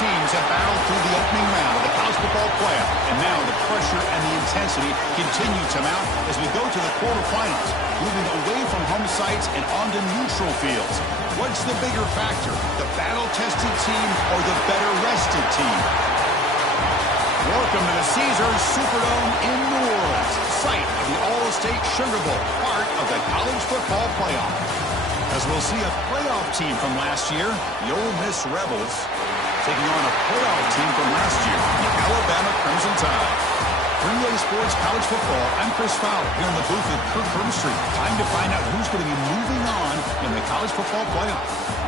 teams have battled through the opening round of the college football playoff, and now the pressure and the intensity continue to mount as we go to the quarterfinals, moving away from home sites and onto neutral fields. What's the bigger factor, the battle-tested team or the better-rested team? Welcome to the Caesars Superdome in New Orleans, site of the All-State Sugar Bowl, part of the college football playoff. As we'll see a playoff team from last year, the Ole Miss Rebels, taking on a playoff team from last year, the Alabama Crimson Tide. Freeway Sports College Football, I'm Chris Fowler here in the booth with Kirk Herbstreit. Time to find out who's going to be moving on in the college football playoff.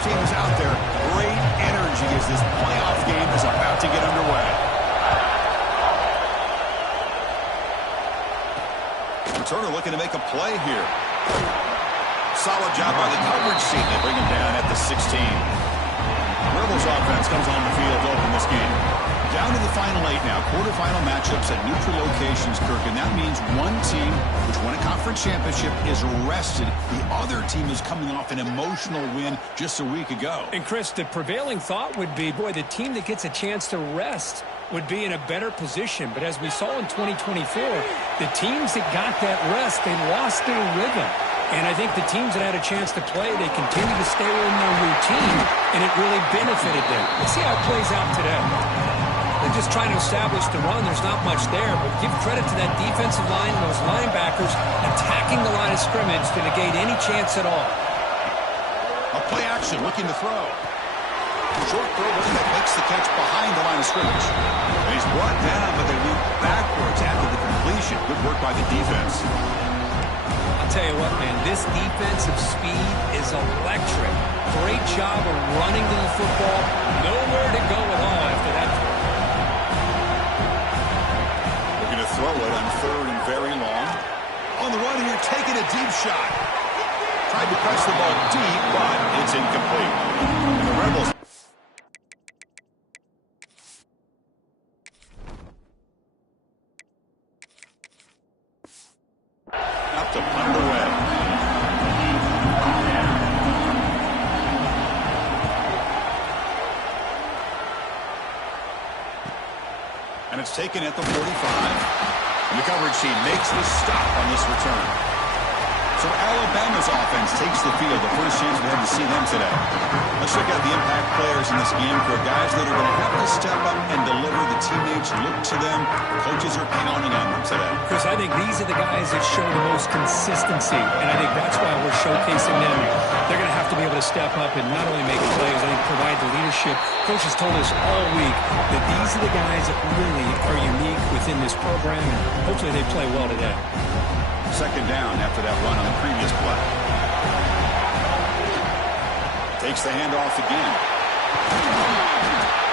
Teams out there, great energy as this playoff game is about to get underway. Returner looking to make a play here. Solid job by the coverage team. They bring him down at the 16. Rebels offense comes on the field to open this game. Down to the final 8 now. Quarterfinal matchups at neutral locations, Kirk, and that means one team which won a conference championship is rested. The other team is coming off an emotional win just a week ago. And, Chris, the prevailing thought would be, boy, the team that gets a chance to rest would be in a better position. But as we saw in 2024, the teams that got that rest, they lost their rhythm. And I think the teams that had a chance to play, they continue to stay in their routine, and it really benefited them. Let's see how it plays out today. They're just trying to establish the run. There's not much there, but give credit to that defensive line and those linebackers attacking the line of scrimmage to negate any chance at all. A play action, looking to throw. Short throw that makes the catch behind the line of scrimmage. And he's brought down, but they move backwards after the completion. Good work by the defense. I'll tell you what, man, this defensive speed is electric. Great job of running to the football. Nowhere to go at all after that throw. Looking to throw it on third and very long. On the run here, taking a deep shot. Tried to press the ball deep, but it's incomplete. And the Rebels... to punt it away. And it's taken at the 45. And the coverage team makes the stop on this return. So Alabama's offense takes the field. The first chance we have to see them today. Let's check out the impact players in this game for guys that are going to have to step up and deliver. The teammates look to them. Coaches are counting on them today. Chris, I think these are the guys that show the most consistency, and I think that's why we're showcasing them. They're going to have to be able to step up and not only make plays, I think provide the leadership. Coach has told us all week that these are the guys that really are unique within this program, and hopefully they play well today. Second down after that run on the previous play. Takes the handoff again.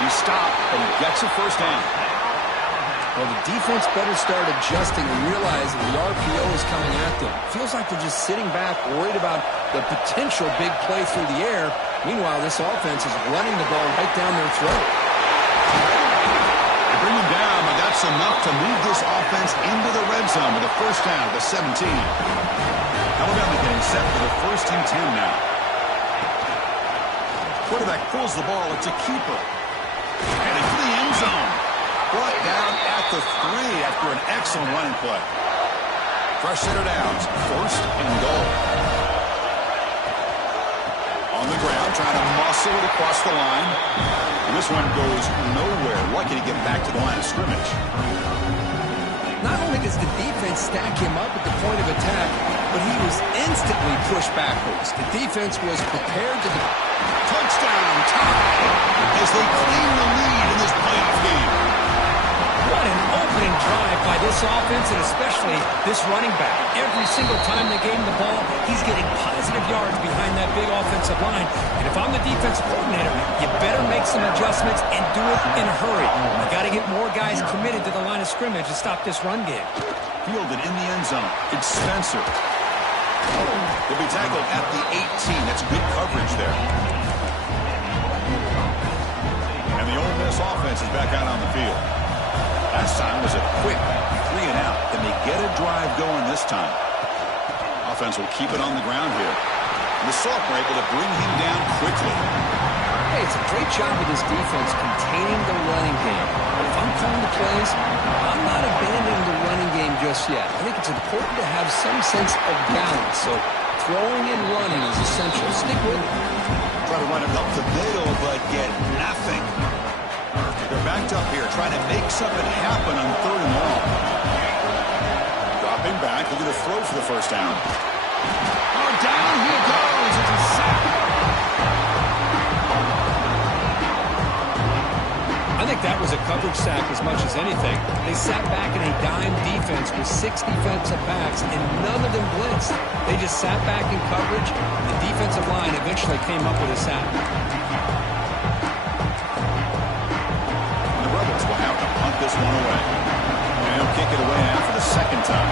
He stopped, but he gets a first down. Well, the defense better start adjusting and realizing the RPO is coming at them. Feels like they're just sitting back, worried about the potential big play through the air. Meanwhile, this offense is running the ball right down their throat. They bring him down, but that's enough to move this offense into the red zone with a first down at the 17. Alabama getting set for the first and 10 now. Quarterback pulls the ball. It's a keeper. Heading for the end zone. Brought down at the 3 after an excellent running play. Fresh set of downs. First and goal. On the ground, trying to muscle it across the line. And this one goes nowhere. Lucky to get back to the line of scrimmage. Not only does the defense stack him up at the point of attack, but he was instantly pushed backwards. The defense was prepared to... Touchdown tie as they claim the lead in this playoff game. What an opening drive by this offense, and especially this running back. Every single time they gave him the ball, he's getting positive yards behind that big offensive line. And if I'm the defensive coordinator, you better make some adjustments and do it in a hurry. You got to get more guys committed to the line of scrimmage to stop this run game. Fielded in the end zone. It's Spencer. He'll be tackled at the 18. That's good coverage there. And the Ole Miss this offense is back out on the field. Last time was a quick 3 and out. Can they get a drive going this time? Offense will keep it on the ground here. And the sophomore able to bring him down quickly. Hey, it's a great job of this defense containing the running game. If I'm calling the plays, I'm not abandoning the running game just yet. I think it's important to have some sense of balance. So throwing and running is essential. Stick with it. Try to run it up the middle, but get nothing. They're backed up here, trying to make something happen on 3rd and long. Dropping back, looking to throw for the first down. Oh, down he goes. It's a sack. I think that was a coverage sack as much as anything. They sat back in a dime defense with 6 defensive backs, and none of them blitzed. They just sat back in coverage, and the defensive line eventually came up with a sack. The Rebels will have to punt this one away. And he'll kick it away now for the second time.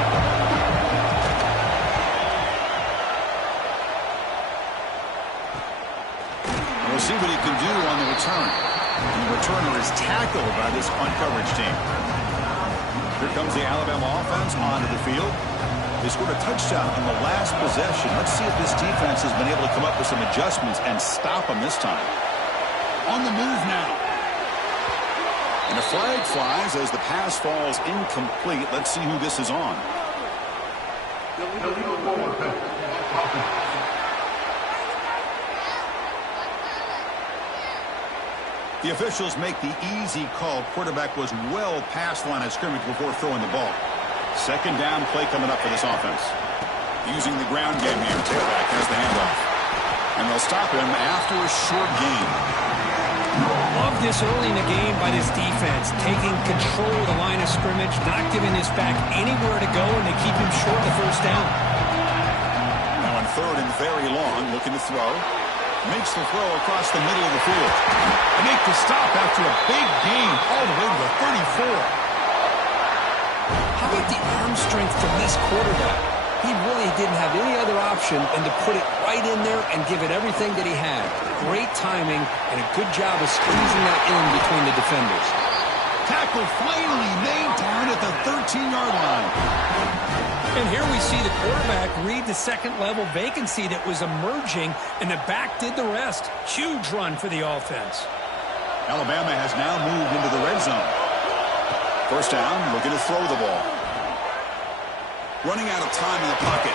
And we'll see what he can do on the return. And the returner is tackled by this punt coverage team. Here comes the Alabama offense onto the field. They scored a touchdown on the last possession. Let's see if this defense has been able to come up with some adjustments and stop them this time. On the move now. And a flag flies as the pass falls incomplete. Let's see who this is on. The officials make the easy call. Quarterback was well past the line of scrimmage before throwing the ball. Second down play coming up for this offense. Using the ground game here. Tailback has the handoff. And they'll stop him after a short gain. Love this early in the game by this defense. Taking control of the line of scrimmage, not giving this back anywhere to go, and they keep him short of the first down. Now on 3rd and very long, looking to throw. Makes the throw across the middle of the field. They make the stop after a big gain all the way to the 34. How about the arm strength from this quarterback? He really didn't have any other option than to put it right in there and give it everything that he had. Great timing and a good job of squeezing that in between the defenders. Tackle finally made down at the 13-yard line. And here we see the quarterback read the second-level vacancy that was emerging, and the back did the rest. Huge run for the offense. Alabama has now moved into the red zone. First down, looking to throw the ball. Running out of time in the pocket.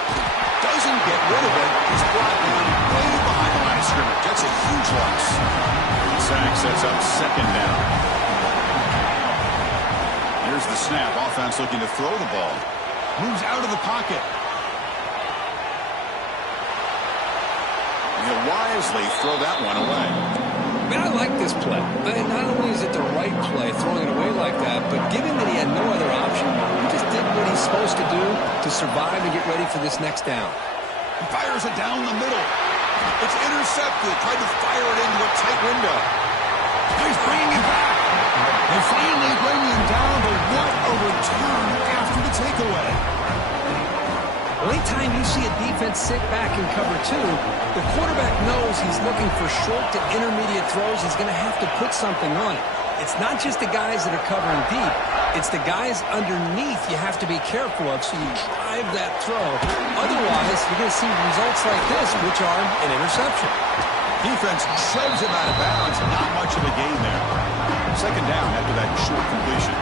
Doesn't get rid of it. He's brought down way behind the line of scrimmage. That's a huge loss. The sack sets up second down. Here's the snap. Offense looking to throw the ball. Moves out of the pocket. And he'll wisely throw that one away. Man, I like this play. Not only is it the right play, throwing it away like that, but given that he had no other option, he just did what he's supposed to do to survive and get ready for this next down. He fires it down the middle. It's intercepted. Tried to fire it into a tight window. He's bringing it back. They finally bring him down, but what a return after the takeaway. Well, anytime you see a defense sit back in cover 2, the quarterback knows he's looking for short to intermediate throws. He's going to have to put something on it. It's not just the guys that are covering deep. It's the guys underneath you have to be careful of so you drive that throw. Otherwise, you're going to see results like this, which are an interception. Defense shoves him out of bounds. Not much of a gain there. Second down after that short completion.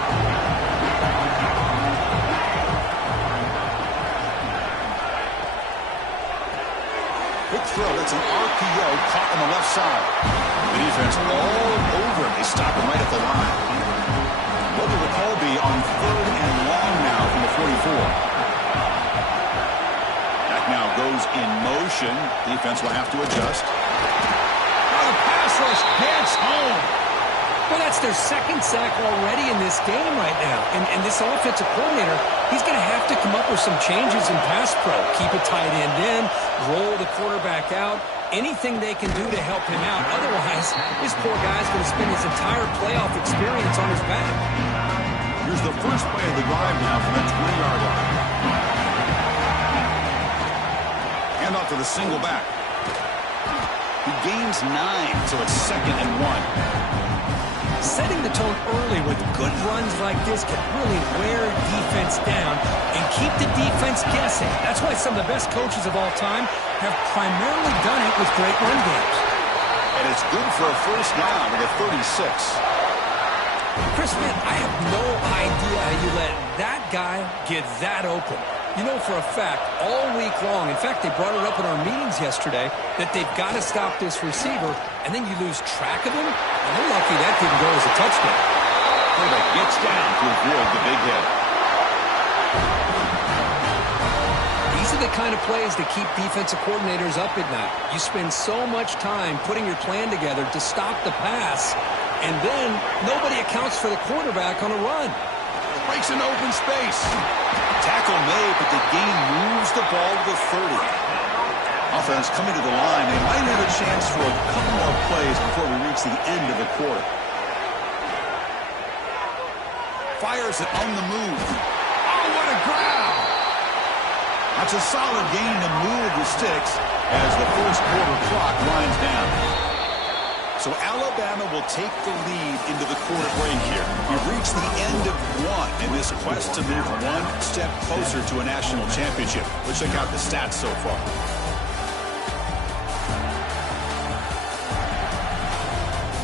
Quick throw. That's an RPO caught on the left side. The defense all over him. They stop him right at the line. What will the call be on 3rd and long now from the 44? That now goes in motion. Defense will have to adjust. Oh, the pass rush gets home. Well, that's their second sack already in this game right now. And this offensive coordinator, he's going to have to come up with some changes in pass pro. Keep a tight end in, roll the quarterback out, anything they can do to help him out. Otherwise, this poor guy's going to spend his entire playoff experience on his back. Here's the first play of the drive now from the 20-yard line. Hand off to the single back. He gains 9, so it's 2nd and 1. Setting the tone early with good runs like this can really wear defense down and keep the defense guessing. That's why some of the best coaches of all time have primarily done it with great run games. And it's good for a first down to the 36. Chris, man, I have no idea how you let that guy get that open. You know for a fact, all week long, in fact, they brought it up in our meetings yesterday, that they've got to stop this receiver, and then you lose track of him, and they're lucky that didn't go as a touchdown. Quarterback gets down to avoid the big hit. These are the kind of plays that keep defensive coordinators up at night. You spend so much time putting your plan together to stop the pass, and then nobody accounts for the quarterback on a run. Breaks an open space. Tackle made, but the gain moves the ball to the 30. Offense coming to the line. They might have a chance for a couple more plays before we reach the end of the quarter. Fires it on the move. Oh, what a grab! That's a solid gain to move the sticks as the first quarter clock winds down. So Alabama will take the lead into the quarter break here. We've reached the end of one in this quest to move one step closer to a national championship. Let's check out the stats so far.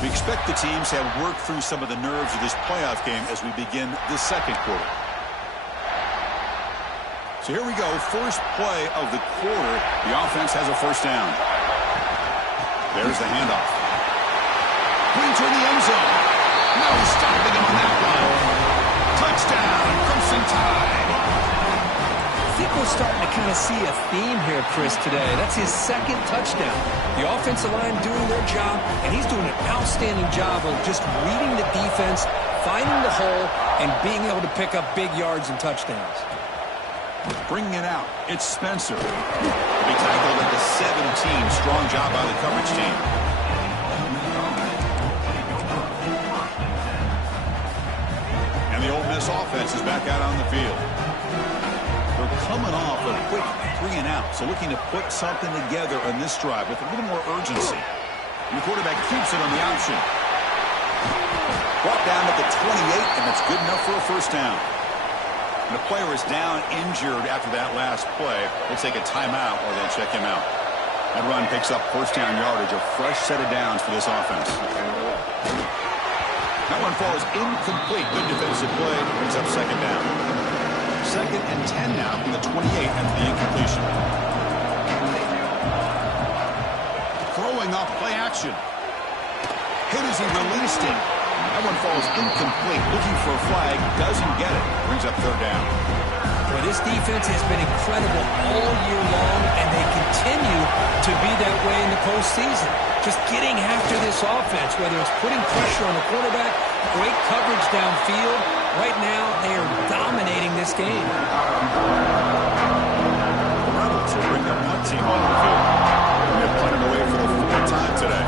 We expect the teams to have worked through some of the nerves of this playoff game as we begin the second quarter. So here we go, first play of the quarter. The offense has a first down. There's the handoff. Brings her in the end zone. No stopping on that one. Touchdown, Crimson Tide. I think we're starting to kind of see a theme here, Chris, today. That's his second touchdown. The offensive line doing their job, and he's doing an outstanding job of just reading the defense, finding the hole, and being able to pick up big yards and touchdowns. Bringing it out, it's Spencer. He tackled at the 17. Strong job by the coverage team. The Ole Miss offense is back out on the field. They're coming off a quick 3 and out, so looking to put something together on this drive with a little more urgency. And the quarterback keeps it on the option. Brought down at the 28, and that's good enough for a first down. And the player is down injured after that last play. They'll take a timeout or they'll check him out. That run picks up first down yardage, a fresh set of downs for this offense. That one falls incomplete. Good defensive play. Brings up second down. 2nd and 10 now from the 28 after the incompletion. Throwing off play action. Hit as he released it. That one falls incomplete. Looking for a flag. Doesn't get it. Brings up third down. Well, this defense has been incredible all year long, and they continue to be that way in the postseason. Just getting after this offense, whether it's putting pressure on the quarterback, great coverage downfield. Right now, they are dominating this game. The Rebels will bring their punt team on the field. And they're punted away for the 4th time today.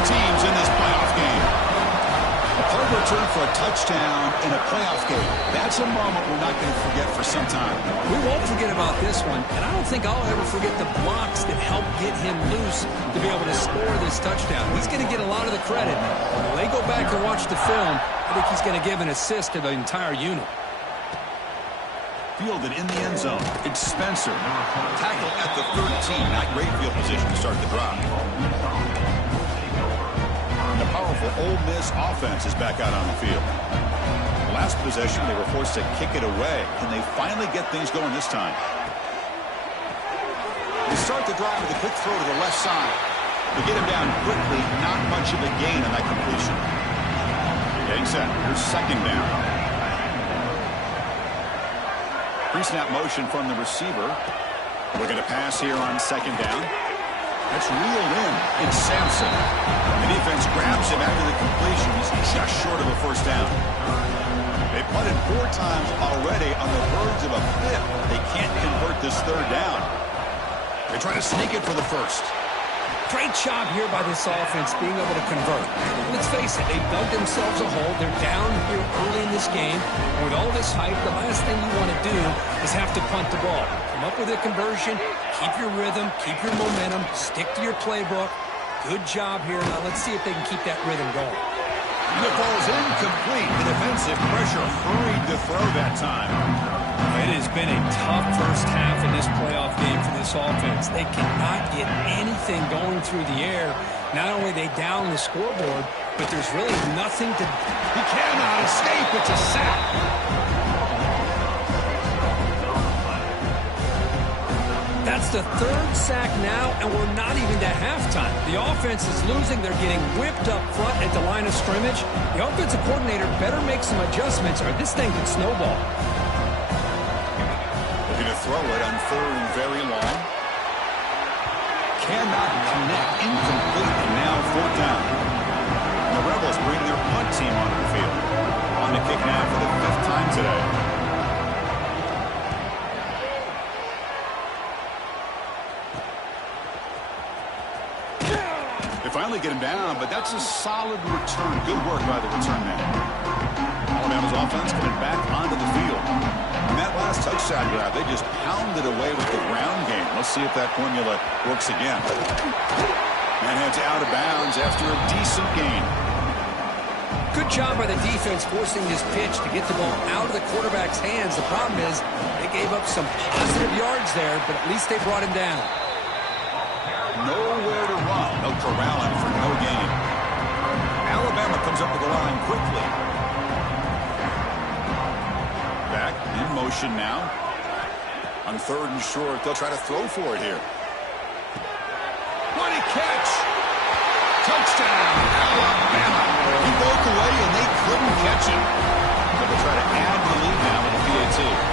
Teams in this playoff game. A punt return for a touchdown in a playoff game. That's a moment we're not going to forget for some time. We won't forget about this one, and I don't think I'll ever forget the blocks that helped get him loose to be able to score this touchdown. He's going to get a lot of the credit. When they go back and watch the film, I think he's going to give an assist to the entire unit. Fielded in the end zone. It's Spencer. Tackle at the 13. Not great field position to start the drive. The powerful Ole Miss offense is back out on the field. Last possession, they were forced to kick it away. Can they finally get things going this time? They start the drive with a quick throw to the left side. They get him down quickly. Not much of a gain on that completion. Getting set. Here's second down. Pre-snap motion from the receiver. Looking to pass here on second down. That's reeled in. It's Sampson. The defense grabs him after the completion. He's just short of a first down. They punted 4 times already on the verge of a 5th. They can't convert this third down. They try to sneak it for the first. Great job here by this offense being able to convert. Let's face it, they dug themselves a hole. They're down here early in this game. And with all this hype, the last thing you want to do is have to punt the ball. Come up with a conversion, keep your rhythm, keep your momentum, stick to your playbook. Good job here. Now let's see if they can keep that rhythm going. The ball's incomplete. The defensive pressure hurried to throw that time. It has been a tough first half in this playoff game for this offense. They cannot get anything going through the air. Not only they down the scoreboard, but there's really nothing to... He cannot escape. It's a sack. That's the third sack now, and we're not even to halftime. The offense is losing. They're getting whipped up front at the line of scrimmage. The offensive coordinator better make some adjustments or this thing could snowball. Looking to throw it on third and very long. Cannot connect. Incomplete, and now fourth down. And the Rebels bring their punt team onto the field. On to kick now for the fifth time today. Finally get him down, but that's a solid return. Good work by the return man. Alabama's offense coming back onto the field. And that last touchdown grab, they just pounded away with the ground game. Let's see if that formula works again. And heads out of bounds after a decent gain. Good job by the defense forcing this pitch to get the ball out of the quarterback's hands. The problem is they gave up some positive yards there, but at least they brought him down. Nowhere to run. They'll corral him for no gain. Alabama comes up with the line quickly. Back in motion now. On third and short, they'll try to throw for it here. What a catch! Touchdown, Alabama! He broke away and they couldn't catch him. But they'll try to add the lead now with the PAT.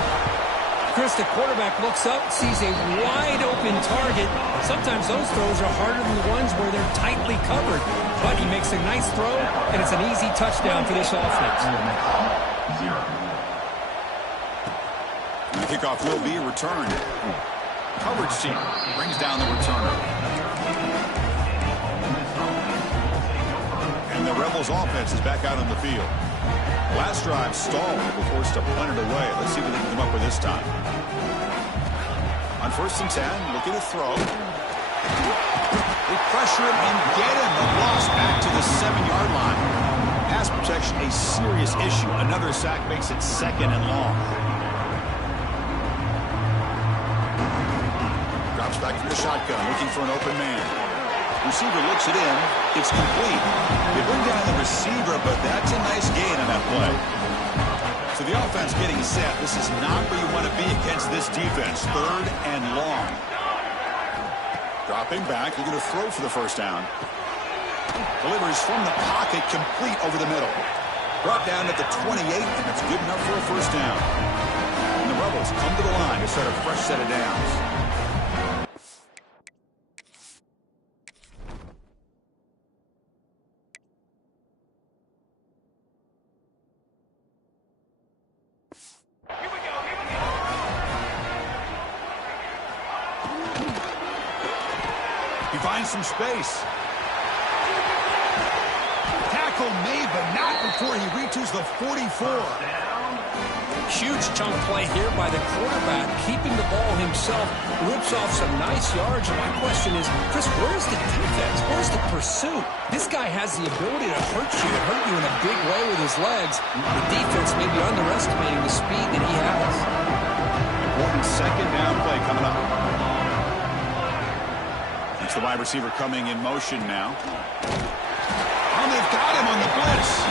Chris, the quarterback looks up, sees a wide-open target. Sometimes those throws are harder than the ones where they're tightly covered. But he makes a nice throw, and it's an easy touchdown for this offense. And the kickoff will be returned. Coverage team brings down the returner. And the Rebels offense is back out on the field. Last drive stalled. They were forced to punt it away. Let's see what they can come up with this time. On 1st and 10, looking to throw. They pressure him and get him. The loss back to the 7-yard line. Pass protection, a serious issue. Another sack makes it 2nd and long. Drops back from the shotgun, looking for an open man. Receiver looks it in. It's complete. They bring down the receiver, but that's a nice gain on that play. So the offense getting set. This is not where you want to be against this defense. 3rd and long. Dropping back. They're going to throw for the first down. Delivers from the pocket, complete over the middle. Brought down at the 28, and it's good enough for a first down. And the Rebels come to the line to start a fresh set of downs. He finds some space. Tackle made, but not before he reaches the 44. Huge chunk play here by the quarterback, keeping the ball himself, rips off some nice yards. My question is, Chris, where's the defense? Where's the pursuit? This guy has the ability to hurt you in a big way with his legs. The defense may be underestimating the speed that he has. Important 2nd down play coming up. It's the wide receiver coming in motion now. Oh, they've got him on the blitz.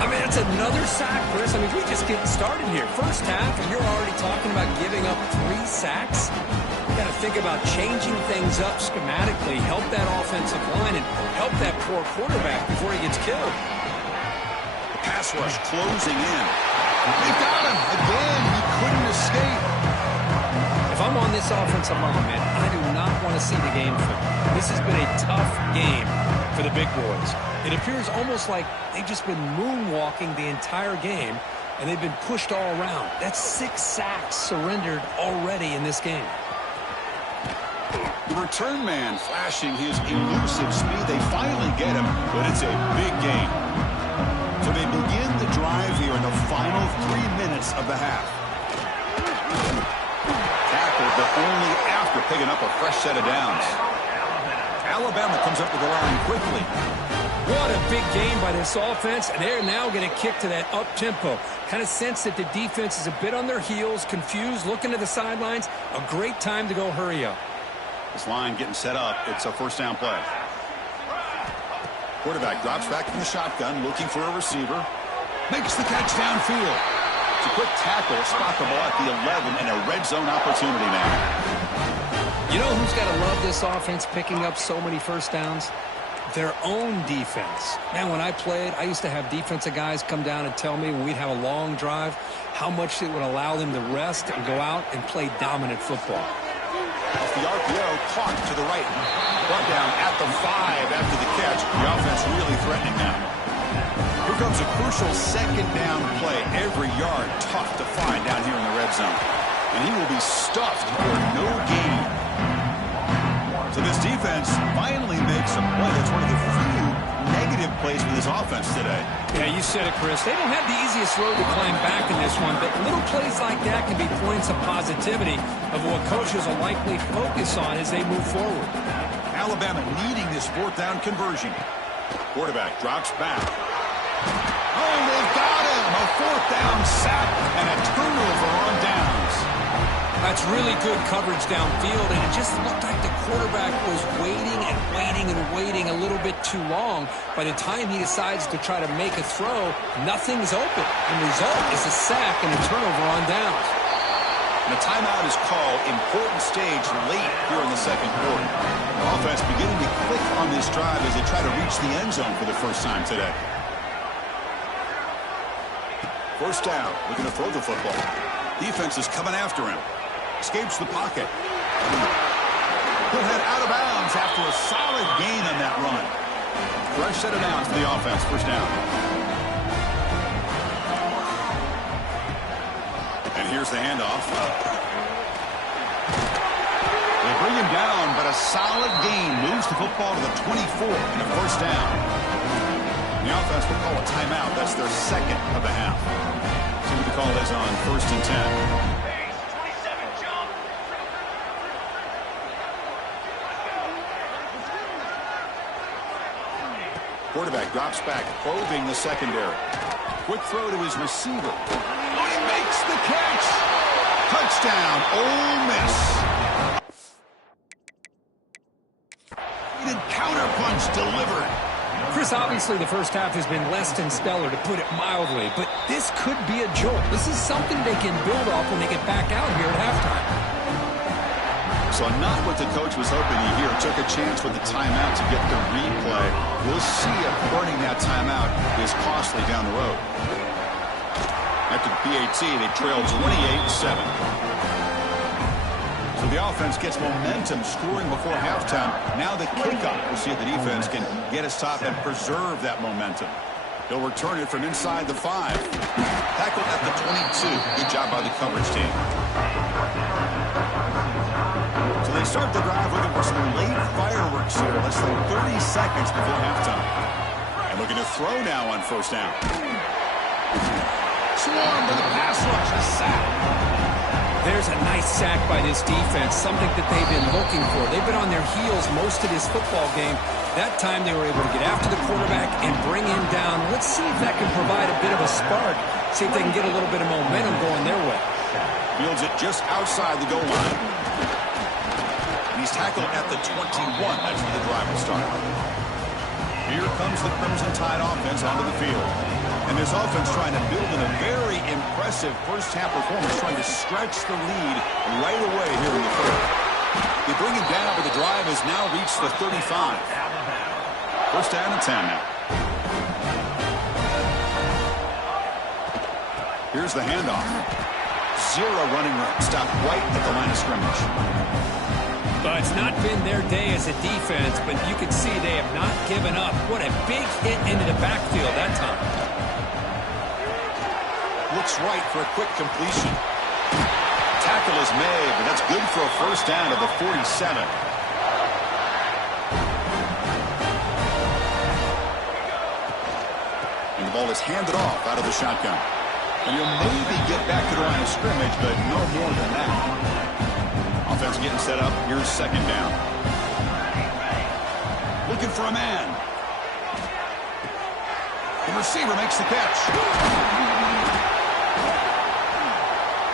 I mean, it's another sack, Chris. I mean, we just getting started here. First half, and you're already talking about giving up 3 sacks. You got to think about changing things up schematically, help that offensive line, and help that poor quarterback before he gets killed. The pass rush closing in. They've got him again. He couldn't escape. If I'm on this offensive line, man, I do not want to see the game film. This has been a tough game for the big boys. It appears almost like they've just been moonwalking the entire game, and they've been pushed all around. That's 6 sacks surrendered already in this game. The return man flashing his elusive speed. They finally get him, but it's a big game. So they begin the drive here in the final 3 minutes of the half. Tackled, but only after picking up a fresh set of downs. Alabama comes up with the line quickly. What a big game by this offense, and they're now going to kick to that up-tempo. Kind of sense that the defense is a bit on their heels, confused, looking to the sidelines. A great time to go hurry up. This line getting set up. It's a first down play. Quarterback drops back from the shotgun, looking for a receiver. Makes the catch downfield. It's a quick tackle, spot the ball at the 11, and a red zone opportunity now. You know who's got to love this offense picking up so many first downs? Their own defense. Man, when I played, I used to have defensive guys come down and tell me when we'd have a long drive how much it would allow them to rest and go out and play dominant football. Off the RPO, caught to the right. Brought down at the 5 after the catch. The offense really threatening now. Here comes a crucial second down play. Every yard tough to find down here in the red zone. And he will be stuffed for no gain. So this defense finally makes a play. That's one of the few negative plays for this offense today. Yeah, you said it, Chris. They don't have the easiest road to climb back in this one, but little plays like that can be points of positivity of what coaches will likely focus on as they move forward. Alabama needing this 4th down conversion. Quarterback drops back. Oh, they've got him! A 4th down sack and a turnover on downs. That's really good coverage downfield, and it just looked like the quarterback was waiting and waiting and waiting a little bit too long. By the time he decides to try to make a throw, nothing's open. The result is a sack and a turnover on downs. And a timeout is called. Important stage late here in the second quarter. The offense beginning to click on this drive as they try to reach the end zone for the first time today. First down, looking to throw the football. Defense is coming after him. Escapes the pocket. He'll head out of bounds after a solid gain on that run. Fresh set of downs for the offense. First down. And here's the handoff. They bring him down, but a solid gain moves the football to the 24 and a first down. The offense will call a timeout. That's their second of the half. See what the call is on 1st and 10. Quarterback drops back, probing the secondary. Quick throw to his receiver. Oh, he makes the catch! Touchdown, Ole Miss. Counterpunch delivered. Chris, obviously the first half has been less than stellar, to put it mildly, but this could be a jolt. This is something they can build off when they get back out here at halftime. So not what the coach was hoping to hear. Took a chance with the timeout to get the replay. We'll see if burning that timeout is costly down the road. After the PAT, they trailed 28-7. So the offense gets momentum scoring before halftime. Now the kickoff. We'll see if the defense can get a stop and preserve that momentum. They'll return it from inside the 5. Tackled at the 22. Good job by the coverage team. So they start the drive looking for some late fireworks here. Less than 30 seconds before halftime. And looking to throw now on first down. Swarm to the pass rush. A sack. There's a nice sack by this defense, something that they've been looking for. They've been on their heels most of this football game. That time they were able to get after the quarterback and bring him down. Let's see if that can provide a bit of a spark. See if they can get a little bit of momentum going their way. Fields it just outside the goal line. And he's tackled at the 21. That's where the drive will start. Here comes the Crimson Tide offense onto the field. And this offense trying to build in a very impressive first-half performance, trying to stretch the lead right away here in the third. They bring him down, but the drive has now reached the 35. First down and 10 now. Here's the handoff. Zero running room. Stopped right at the line of scrimmage. But it's not been their day as a defense, but you can see they have not given up. What a big hit into the backfield that time. looks right for a quick completion. Tackle is made, but that's good for a first down at the 47. And the ball is handed off out of the shotgun. And you'll maybe get back to the line of scrimmage, but no more than that. Offense getting set up. Here's second down. Looking for a man. The receiver makes the catch.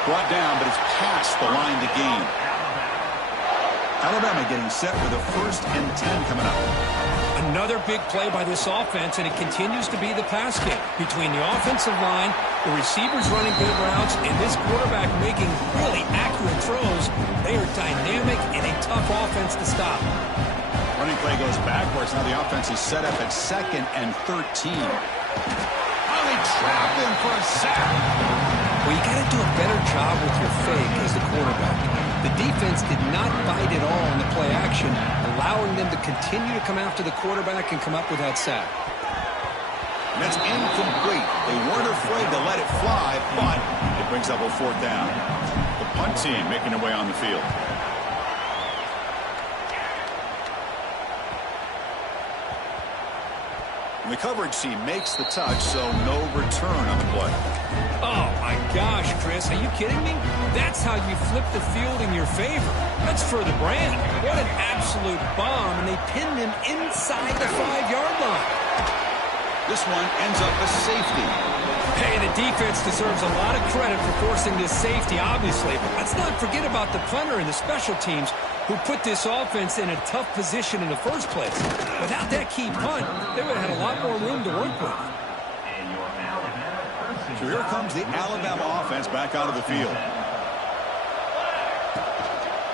Brought down, but it's past the line to gain. Alabama getting set for the 1st and 10 coming up. Another big play by this offense, and it continues to be the pass game. Between the offensive line, the receivers running good routes, and this quarterback making really accurate throws, they are dynamic and a tough offense to stop. Running play goes backwards. Now the offense is set up at 2nd and 13. Oh, they trap him for a sack. Well, you got to do a better job with your fake as the quarterback. The defense did not bite at all in the play action, allowing them to continue to come after the quarterback and come up with that sack. And that's incomplete. They weren't afraid to let it fly, but it brings up a 4th down. The punt team making their way on the field. And the coverage team makes the touch, so no return on the play. Oh, my gosh, Chris. Are you kidding me? That's how you flip the field in your favor. That's for the brand. What an absolute bomb, and they pinned him inside the 5-yard line. This one ends up a safety. Hey, the defense deserves a lot of credit for forcing this safety, obviously. But let's not forget about the punter and the special teams who put this offense in a tough position in the first place. Without that key punt, they would have had a lot more room to work with. So here comes the Alabama offense back out of the field.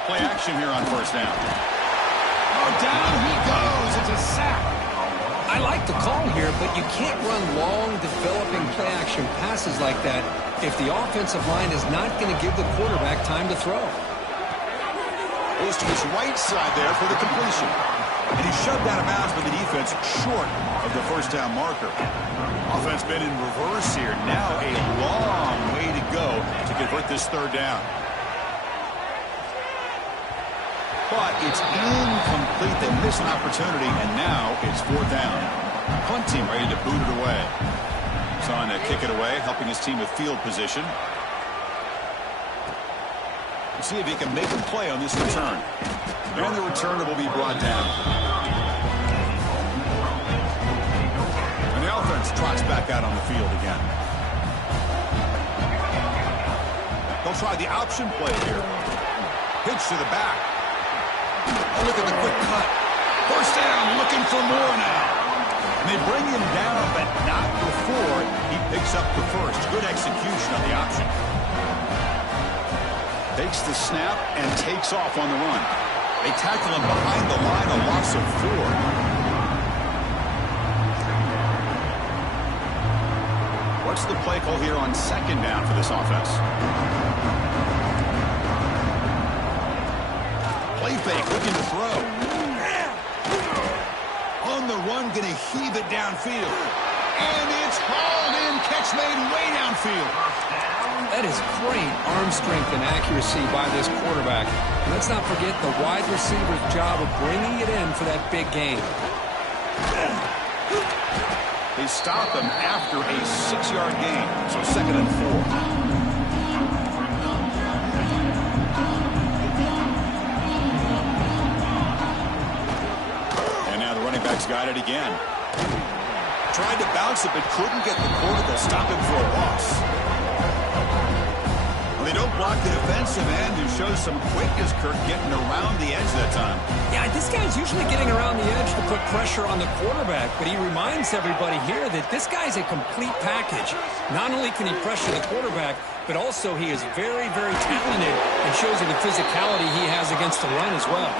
Play action here on 1st down. Oh, down he goes. It's a sack. I like the call here, but you can't run long, developing play-action passes like that if the offensive line is not going to give the quarterback time to throw. Goes to his right side there for the completion. And he's shoved out of bounds by the defense short of the 1st down marker. Offense been in reverse here. Now a long way to go to convert this 3rd down. But it's incomplete. They miss an opportunity, and now it's 4th down. Punt team ready to boot it away. Trying to kick it away, helping his team with field position. We'll see if he can make a play on this return. And the returner will be brought down. And the offense trots back out on the field again. They'll try the option play here. Pitch to the back. Oh, look at the quick cut. 1st down, looking for more now. And they bring him down, but not before he picks up the 1st. Good execution on the option. Takes the snap and takes off on the run. They tackle him behind the line, a loss of 4. What's the play call here on 2nd down for this offense? Play fake, looking to throw. On the run, going to heave it downfield. And it's hauled in, catch made way downfield. That is great arm strength and accuracy by this quarterback. Let's not forget the wide receiver's job of bringing it in for that big game. They stop him after a 6-yard gain, so 2nd and 4. Back's got it again. Tried to bounce it, but couldn't get the quarter. They'll stop him for a loss. Well, they don't block the defensive end, who shows some quickness, Kirk, getting around the edge that time. Yeah, this guy's usually getting around the edge to put pressure on the quarterback, but he reminds everybody here that this guy's a complete package. Not only can he pressure the quarterback, but also he is very, very talented and shows you the physicality he has against the run as well.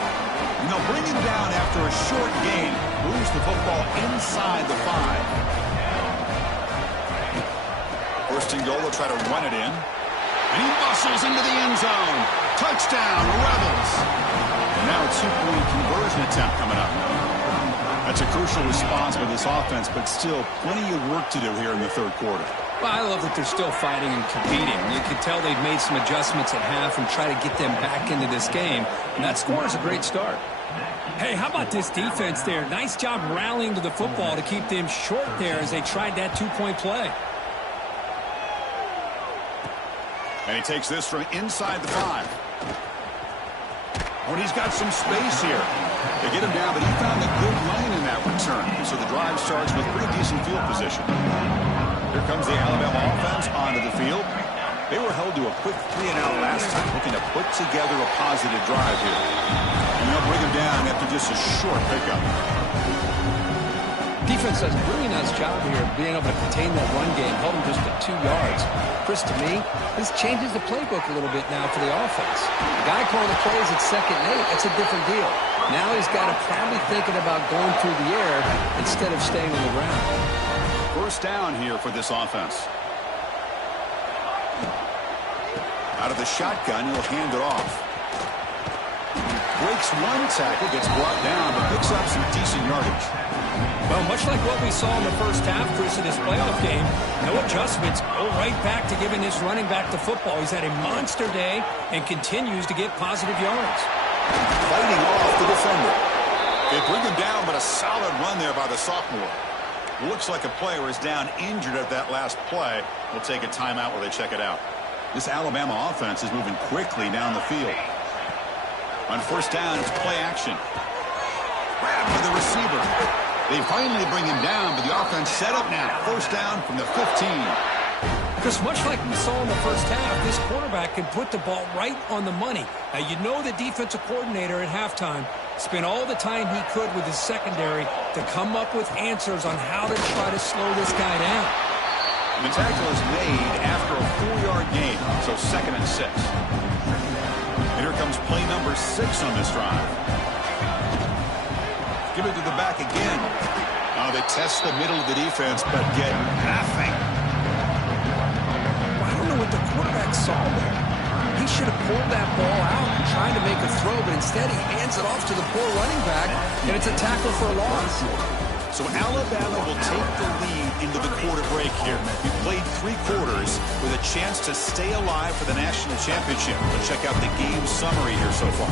And they'll bring him down after a short gain. Moves the football inside the 5. 1st and goal, they'll try to run it in. And he muscles into the end zone. Touchdown, Rebels. And now a 2-point conversion attempt coming up. That's a crucial response by this offense, but still plenty of work to do here in the 3rd quarter. Well, I love that they're still fighting and competing. You can tell they've made some adjustments at half and try to get them back into this game. And that score is a great start. Hey, how about this defense there? Nice job rallying to the football to keep them short there as they tried that two-point play. And he takes this from inside the 5. Oh, and he's got some space here. They get him down, but he found a good lane in that return. So the drive starts with pretty decent field position. Here comes the Alabama offense onto the field. They were held to a quick 3-and-out last time, looking to put together a positive drive here. And they'll bring him down after just a short pickup. Defense does a really nice job here of being able to contain that run game, held him just at 2 yards. Chris, to me, this changes the playbook a little bit now for the offense. The guy calling the plays at 2nd and 8, that's a different deal. Now he's got to probably thinking about going through the air instead of staying on the ground. First down here for this offense. Out of the shotgun, he'll hand it off. Breaks one tackle, gets brought down, but picks up some decent yardage. Well, much like what we saw in the first half, Chris, of this playoff game, no adjustments, go right back to giving this running back the football. He's had a monster day and continues to get positive yards. Fighting off the defender. They bring him down, but a solid run there by the sophomore. Looks like a player is down injured at that last play. We'll take a timeout while they check it out. This Alabama offense is moving quickly down the field. On first down, it's play action. Grab by the receiver. They finally bring him down, but the offense set up now. First down from the 15. Chris, much like we saw in the first half, this quarterback can put the ball right on the money. Now, you know the defensive coordinator at halftime spent all the time he could with his secondary to come up with answers on how to try to slow this guy down. The tackle is made after a 4-yard gain, so 2nd and 6. And here comes play number 6 on this drive. Give it to the back again. Now they test the middle of the defense, but get nothing. Well, I don't know what the quarterback saw there. He should have pulled that ball out and tried to make a throw, but instead he hands it off to the poor running back, and it's a tackle for a loss. So Alabama will take the lead into the quarter break here. We played 3 quarters with a chance to stay alive for the national championship. Let's check out the game summary here so far.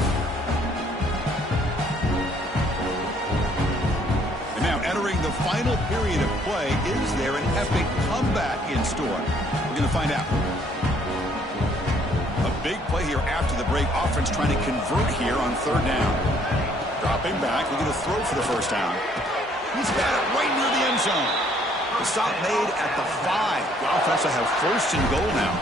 And now entering the final period of play, is there an epic comeback in store? We're going to find out. A big play here after the break. Offense trying to convert here on 3rd down. Dropping back, we're going to throw for the first down. He's got it right near the end zone. The stop made at the 5. The offense will have 1st and goal now.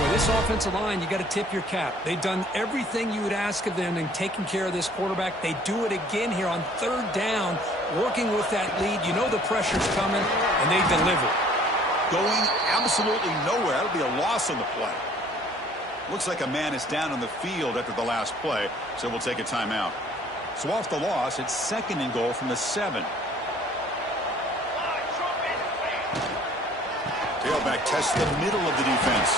For this offensive line, you got to tip your cap. They've done everything you would ask of them in taking care of this quarterback. They do it again here on 3rd down, working with that lead. You know the pressure's coming, and they deliver. Going absolutely nowhere. That'll be a loss on the play. Looks like a man is down on the field after the last play, so we'll take a timeout. So off the loss, it's 2nd and goal from the 7. Tailback tests the middle of the defense.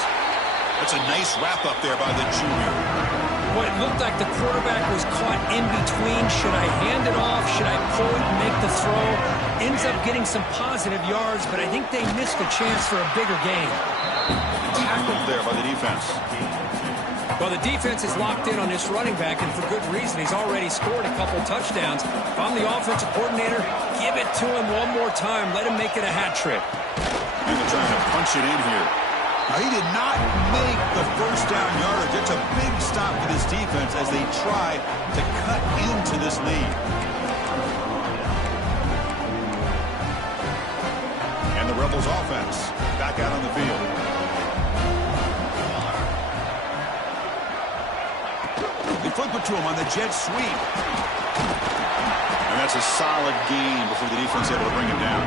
That's a nice wrap-up there by the junior. Well, it looked like the quarterback was caught in between. Should I hand it off? Should I pull it and make the throw? Ends up getting some positive yards, but I think they missed a chance for a bigger gain. Tackled there by the defense. Well, the defense is locked in on this running back, and for good reason. He's already scored a couple touchdowns. If I'm the offensive coordinator, give it to him one more time. Let him make it a hat trick. And they're trying to punch it in here. Now, he did not make the first down yardage. It's a big stop for this defense as they try to cut into this lead. And the Rebels offense back out on the field. They flip it to him on the jet sweep. And that's a solid gain before the defense able to bring him down.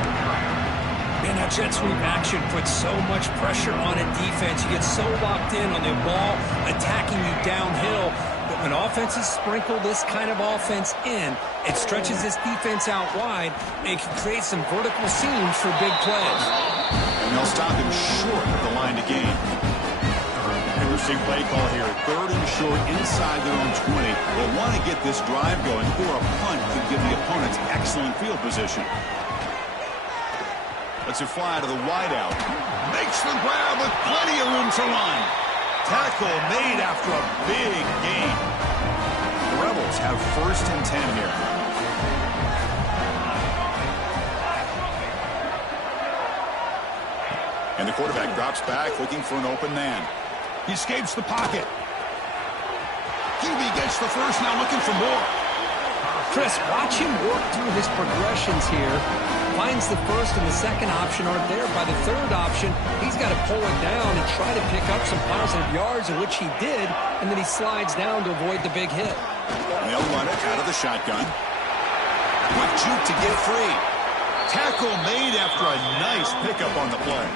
Man, that jet sweep action puts so much pressure on a defense. You get so locked in on the ball attacking you downhill. But when offenses sprinkle this kind of offense in, it stretches this defense out wide and can create some vertical seams for big plays. And they'll stop him short of the line to gain. Interesting play call here. 3rd and short inside their own 20. They'll want to get this drive going, or a punt could give the opponents excellent field position. Lets it fly to the wideout. Makes the grab with plenty of room to run. Tackle made after a big gain. The Rebels have 1st and 10 here. And the quarterback drops back looking for an open man. He escapes the pocket. QB gets the first, now looking for more. Chris, watch him work through his progressions here. Finds the first and the second option aren't there. By the third option, he's got to pull it down and try to pick up some positive yards, of which he did, and then he slides down to avoid the big hit. And they'll run it out of the shotgun. Quick juke to get free. Tackle made after a nice pickup on the play.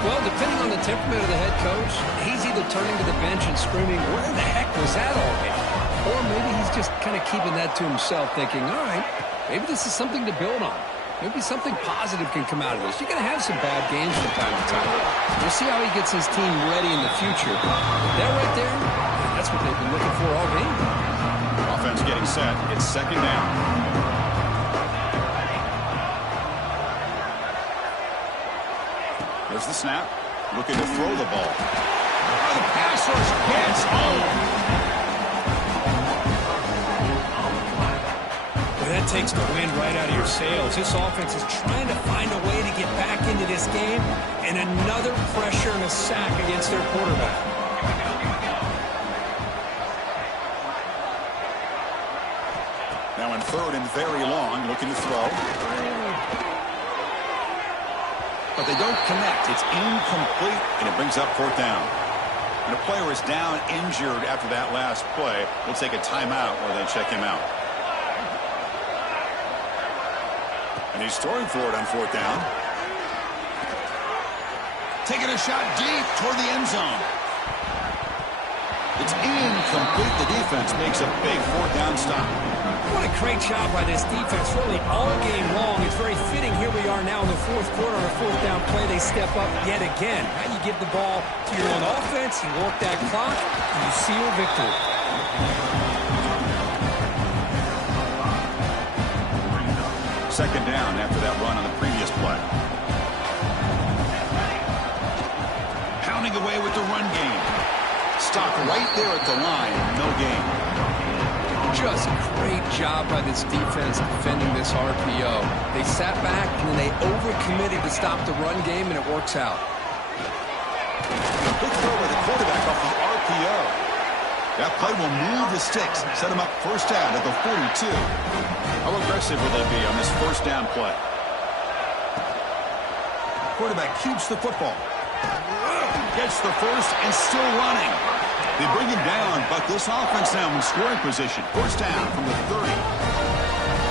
Well, depending on the temperament of the head coach, he's either turning to the bench and screaming, where the heck was that already? Or maybe he's just kind of keeping that to himself, thinking, all right, maybe this is something to build on. Maybe something positive can come out of this. You're going to have some bad games from time to time. We'll see how he gets his team ready in the future. But that right there, that's what they've been looking for all game. Offense getting set. It's 2nd down. There's the snap. Looking to throw the ball. Oh, the pass rush gets home. That takes the wind right out of your sails. This offense is trying to find a way to get back into this game, and another pressure and a sack against their quarterback. Now in 3rd and very long, looking to throw. But they don't connect. It's incomplete, and it brings up 4th down. And a player is down injured after that last play. We'll take a timeout while they check him out. And he's throwing for it on 4th down. Taking a shot deep toward the end zone. It's incomplete. The defense makes a big 4th down stop. What a great job by this defense, really all game long. It's very fitting. Here we are now in the 4th quarter on a 4th down play. They step up yet again. Now you give the ball to your own offense, you work that clock, and you seal victory. 2nd down after that run on the previous play. Pounding away with the run game. Stop right there at the line. No gain. Just great job by this defense defending this RPO. They sat back and then they overcommitted to stop the run game, and it works out. Big throw by the quarterback off the RPO. That play will move the sticks, set him up 1st down at the 42. How aggressive will they be on this 1st down play? Quarterback keeps the football. Gets the first and still running. They bring him down, but this offense now in scoring position. 1st down from the 30.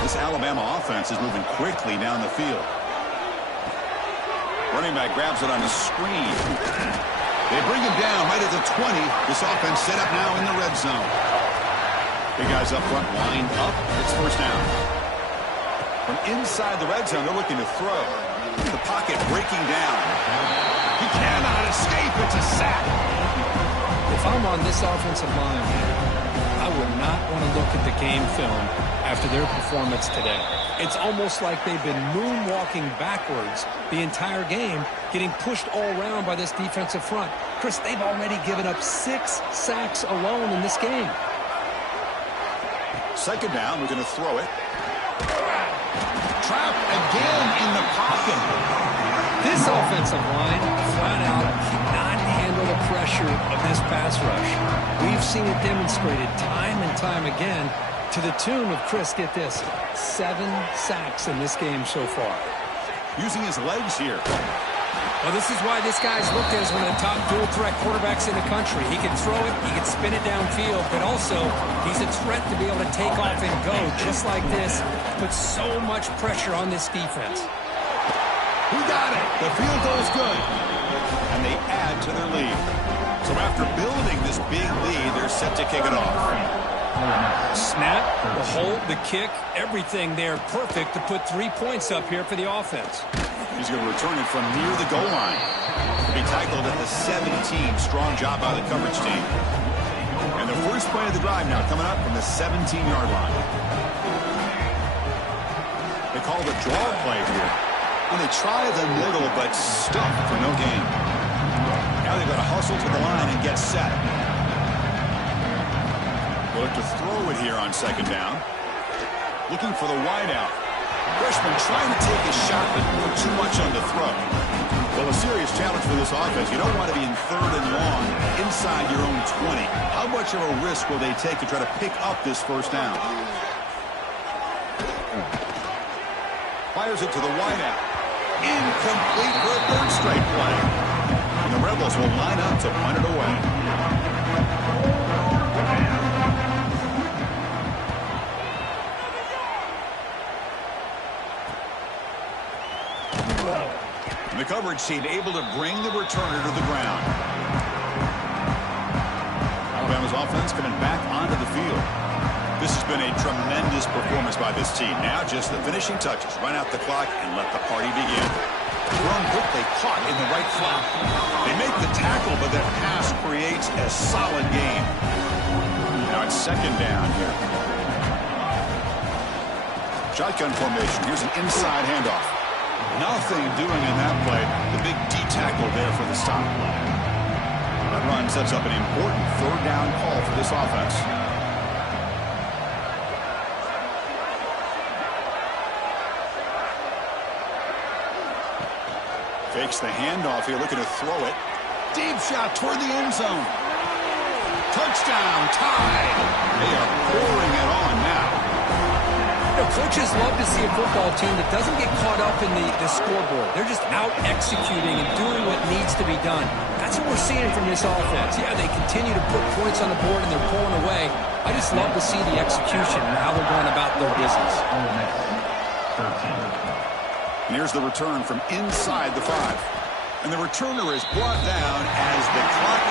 This Alabama offense is moving quickly down the field. Running back grabs it on the screen. They bring him down right at the 20. This offense set up now in the red zone. Big guys up front lined up. It's 1st down. From inside the red zone, they're looking to throw. The pocket breaking down. He cannot escape. It's a sack. If I'm on this offensive line, I would not want to look at the game film after their performance today. It's almost like they've been moonwalking backwards the entire game, getting pushed all around by this defensive front. Chris, they've already given up 6 sacks alone in this game. 2nd down, we're going to throw it. Trapped again in the pocket. This offensive line flat out cannot handle the pressure of this pass rush. We've seen it demonstrated time and time again to the tune of, Chris, get this, 7 sacks in this game so far. Using his legs here. Well, this is why this guy's looked at as one of the top dual-threat quarterbacks in the country. He can throw it, he can spin it downfield, but also he's a threat to be able to take off and go just like this. Puts so much pressure on this defense. Who got it? The field goal's good. And they add to their lead. So after building this big lead, they're set to kick it off. Snap, the hold, the kick, everything there perfect to put 3 points up here for the offense. He's going to return it from near the goal line. He'll be tackled at the 17. Strong job by the coverage team. And the first play of the drive now coming up from the 17-yard line. They call the draw play here. And they try the middle, but stuffed for no gain. Now they've got to hustle to the line and get set. Look to throw it here on second down. Looking for the wideout. Freshman trying to take a shot, but put too much on the throw. Well, a serious challenge for this offense. You don't want to be in third and long inside your own 20. How much of a risk will they take to try to pick up this first down? Fires it to the wideout. Incomplete for a third straight play. And the Rebels will line up to punt it away. And the coverage team able to bring the returner to the ground. Alabama's offense coming back onto the field. This has been a tremendous performance by this team. Now just the finishing touches. Run out the clock and let the party begin. Thrown quickly, caught in the right flop. They make the tackle, but that pass creates a solid gain. Now it's second down here. Shotgun formation. Here's an inside handoff. Nothing doing in that play. The big D tackle there for the stop. That run sets up an important third down call for this offense. Fakes the handoff here, looking to throw it. Deep shot toward the end zone. Touchdown, tied. They are pouring it on now. Coaches love to see a football team that doesn't get caught up in the scoreboard. They're just out executing and doing what needs to be done. That's what we're seeing from this offense. Yeah, they continue to put points on the board and they're pulling away. I just love to see the execution and how they're going about their business. And here's the return from inside the 5. And the returner is brought down as the clock